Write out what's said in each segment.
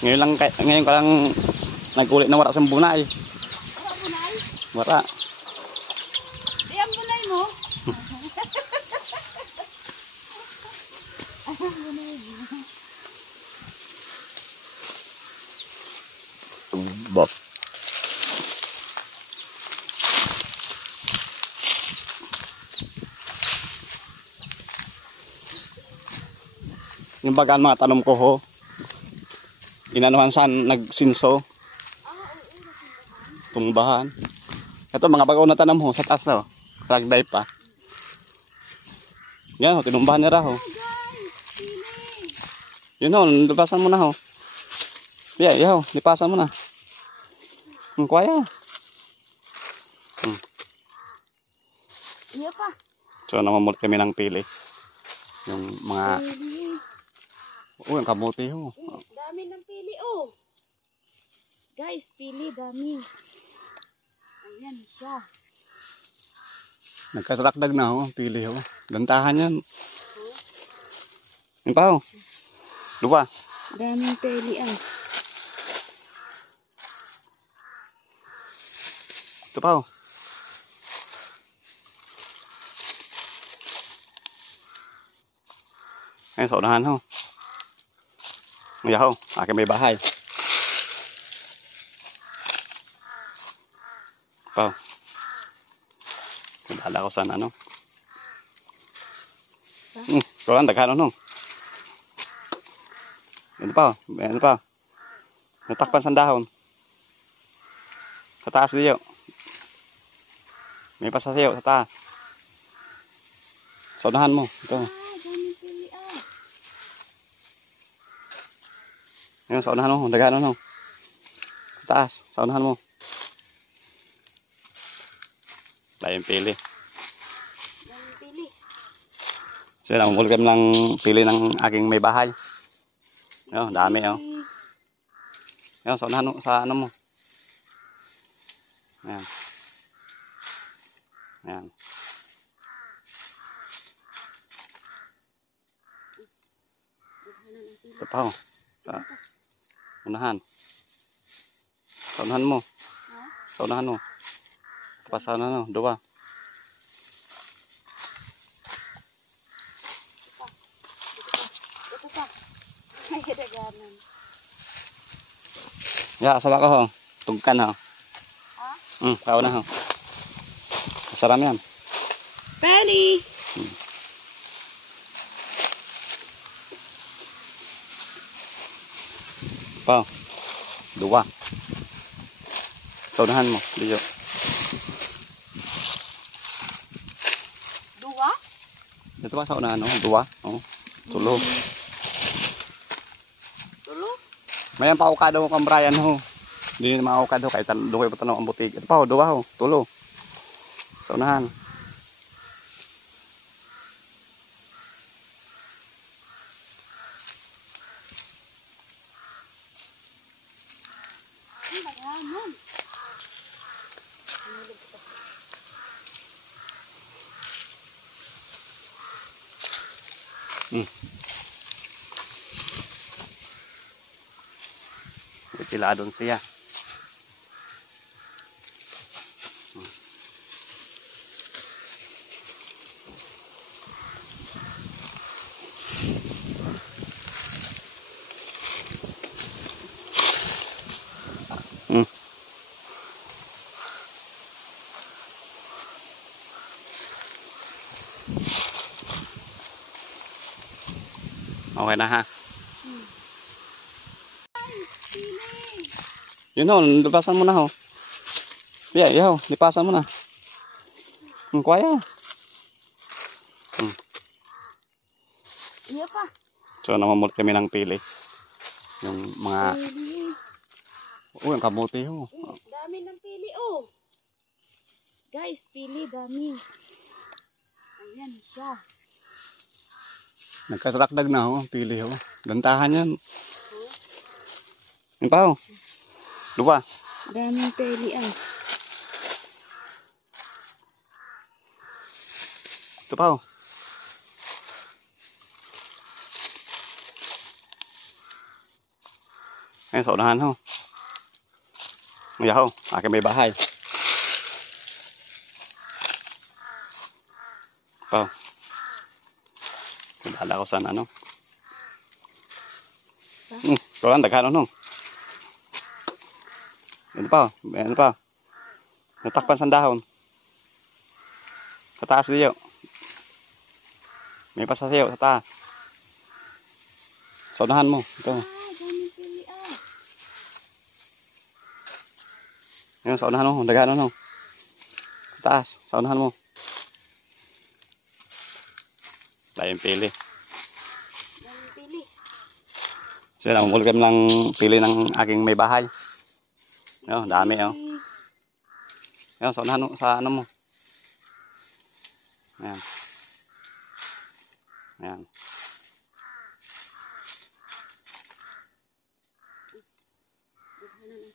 Ngayon ka lang nag-ulit na wala sa bunay. Wala bunay? Wala. Di ang bunay mo? Ang bunay mo. Bot. Yung bagaan mga tanom ko ho. Inanuhan saan nagsinso. Tumbahan. Ito mga bagaw na tanam ho sa taas na ho. Ragday pa. Yan ho, tinumbahan nila ho. Yun ho, lipasan mo na ho. Yeah, ho, lipasan mo na. Ang kwaya. Iya pa. So namamulot kami ng pili. Yung mga yung kamuti ho. Dami ng pili oh. Guys, pili dami. Ayan siya. Nagkatrakdag na ho, pili ho. Gantahan yan. Yung pa ho. Lupa. Daming pili ah. Ito pa ho. Ayun, sa unahan ho. Ngayon ho, aking may bahay. Pa ho. Nagdala ko sana ano. Kulang, daghan ano. Ito pa ho. Ano pa ho. Natakpan sa dahon. Sa taas diyo. May pasasayaw sa taas. Sa unahan mo. Ito. Daming pili ah. Ayun, sa unahan mo. Daghan ano. Sa taas. Sa unahan mo. Dahil pili. Daming pili. So yun, namumulot kami ng pili ng aking may bahay. Ayun, dami oh. Ayun, sa unahan mo. Sa ano mo. Ayan. Ayan. Ito pa oh. Sa unahan. Sa unahan mo. Sa unahan mo. Ito pa sa unahan mo. Dua. Ito pa. May kadaganan. Ya, sawa ko ho. Tugkan ho. Ha? Kao na ho. Masarap yan. Peli! Pa. Dua. Sa unahan mo. Diyo. Dua? Ito pa sa unahan ho. Dua. Oh. Tulo. Tulo? Mayan pa ukado ko kang Brian ho. Hindi na makaukado kahit doon ko patanong ang butig. Ito pa ho. Dua ho. Tulo. Sa unahan. Ang daganan. Pila doon siya. Okay na ha. Yun ho, lipasan mo na ho. Yeah, ho, lipasan mo na. Ang kwaya. Iya pa. So namamulot kami ng pili. Yung mga Pili. yung kamuti ho. Dami ng pili oh. Guys, pili dami. Ayan siya. Nagkatrakdag na ho, pili ho. Gantahan yan. Yung pa ho. Lupa. Daming pili ah. Ito pa ho. Ngayon sa unahan ho. Ngayon ho, aking may bahay. Pa. Dala ko sa ano. Kulang daghan no. Ano pa? Ano pa? Natakpan sa dahon. Sa taas diyo. May pasasayaw sa taas. Sa unahan mo. Ito. Daming pili ah. Ngayon sa unahan mo. Daghan no. Sa taas. Sa unahan mo. Dahil pili. Daming pili. So yun, welcome lang pili ng aking may bahay. Oh, dami oh. Ayan, sa unahan mo, sa ano mo. Ayan. Ayan.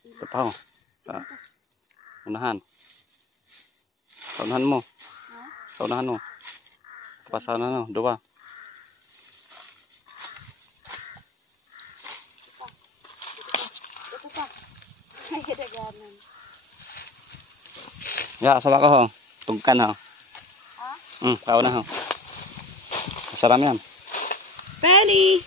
Ito pa oh. Sa unahan. Sa unahan mo. Sa unahan mo. Ito pa sa unahan mo. Dua. Ito pa. Ay, daganan. Ya, sawa ko ho. Tugkan ho. Ha? Kao na ho. Masaram yan. Peli!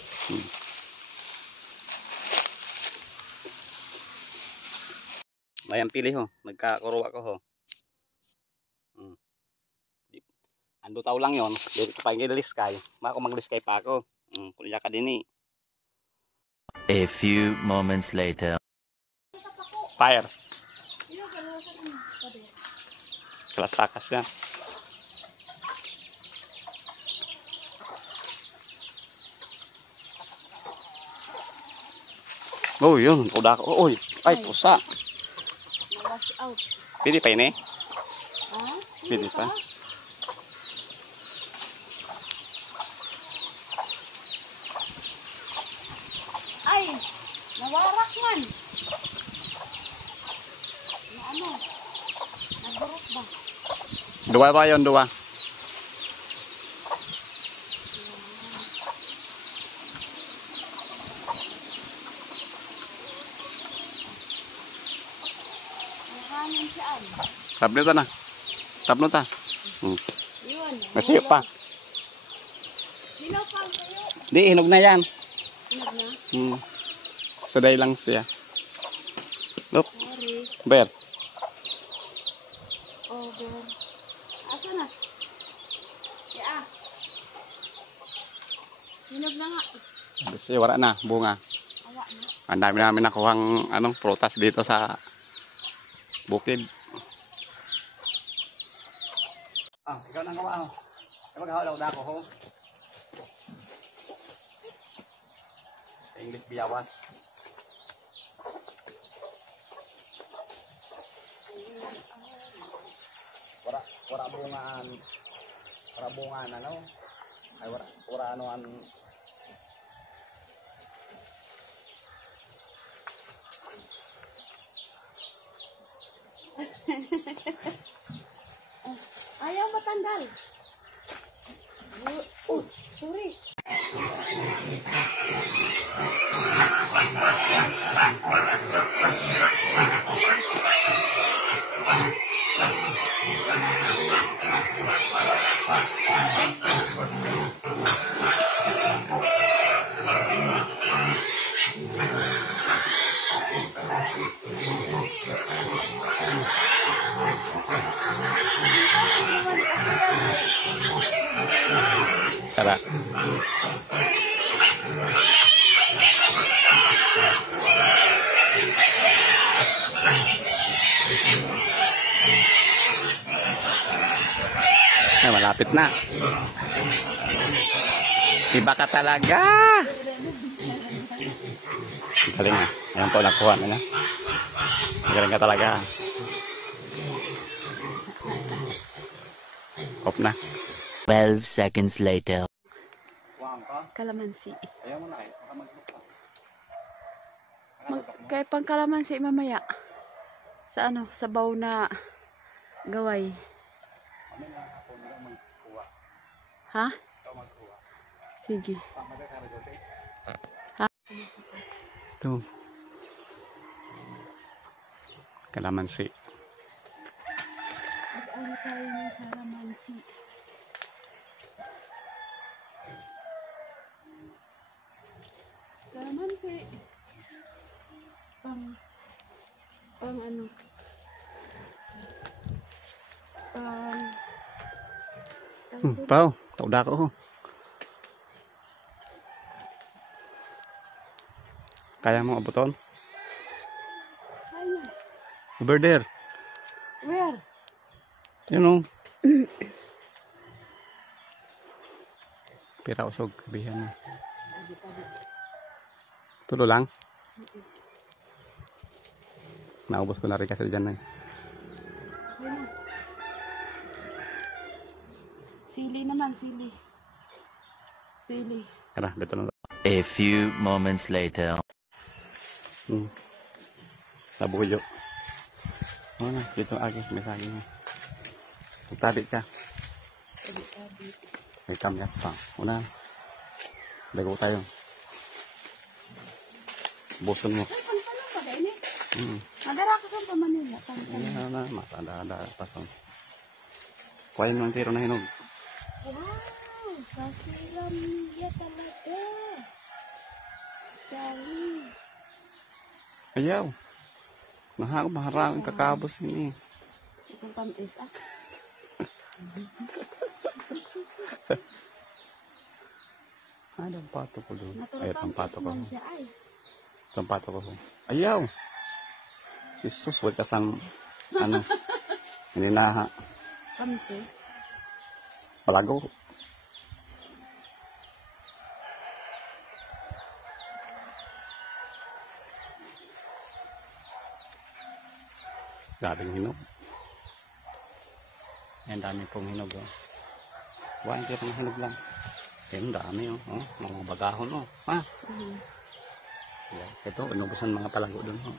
Mayang pili ho. Nagkakuruwa ko ho. Ando tao lang yon. Dito pa yung liskay. Mako magliskay pa ako. Kuliya ka din eh. A few moments later. Fire. Kelas-takas yan. Oh, yun. Udah ko. Oy. Ay, pusa. Na-wash out. Pili pa yun eh. Ha? Pili pa. Ay! Nawarak man! Na ano? Nagurot ba? Dua pa yun, dua. Nahanin siya ay. Tablo ta na. Tablo ta. Yun. Masiyo pa. Hilaw pa ang sayo. Di, hinog na yan. Hinog na? Suday lang siya. Look, Sorry. bear. Over. Asa na? Ya. Hinog na nga. Kasi wala na, bunga. Awa na. Ang dami namin nakuhang prutas dito sa bukid. Ikaw nang gawa ho. Kapag gawa daw ako ho. English biyawas. Wala bungaan. Wala bungaan ano? Ay wala ano an Ayaw matanggal. Oh, sorry. Tara. Ay, malapit na. Iba ka talaga. Galing na. Ayan po, nakuha na na. Galing ka talaga. Off na. 12 seconds later. Kalamansi. Ayaw mo na eh. Kaya pang kalamansi mamaya. Sa ano, sabaw na gaway. Ha? Sige. Ito. Kalamansi. Mag-ano tayo ng kalamansi. Kalamansi. Pang ano? Pao, tauda ko. Kaya mo abuton? Kaya. Over there. Where? You know. Pira usog kabihan mo. Tulo lang. Naubos ko na rin kasi dyan na. Ayun na. Sili naman, sili. Sili. Tara, dito na. A few moments later. Labuyo. Oh na, dito agi, may saging mo. Magtabi ka. May kamyas pa. Una. Dago tayo. Buson mo. Ay, pantalong pa din eh. Madara ka sa Manila. Ano na, matanda pa sa. Kuhain mo ang tiro na hinog. Wow! Kasiram niya talaga. Galing. Ayaw. Maharang kakabos ini. Itong tamis ah. Ay, ang pato ko doon. Ay, ang pato ko. Siya ay. Ang pato ko. Ayaw. Jesus, wag kasang, ano, hindi na, Tamis eh. palago. Daming hinog. Yan, dami pong hinog. Oh. Buwan kayo pong hinog lang. Yan, dami. Oh. Mga bagahon. Oh. Ha? Yeah. Ito, inubusan mga palago doon. Oh.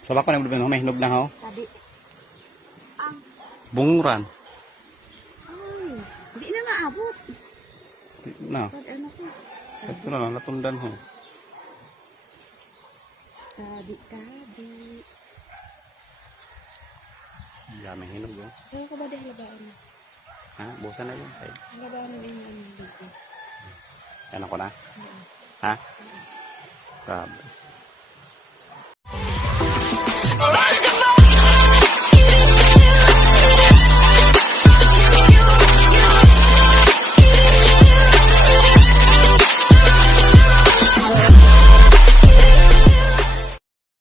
Sa bako na mo may hinog na ho. Tabi. Ang. Bunguran. Ay. Hindi na maabot. Na. Ano ko? Ito na lang, natundan ho. Tabi, tabi. Daming hinog. Oh. Saan ko ba di halabaan? Ha? Busan na yun. Ay. Halabaan na yung ano dito. Ano ko na? Ha? Grabe.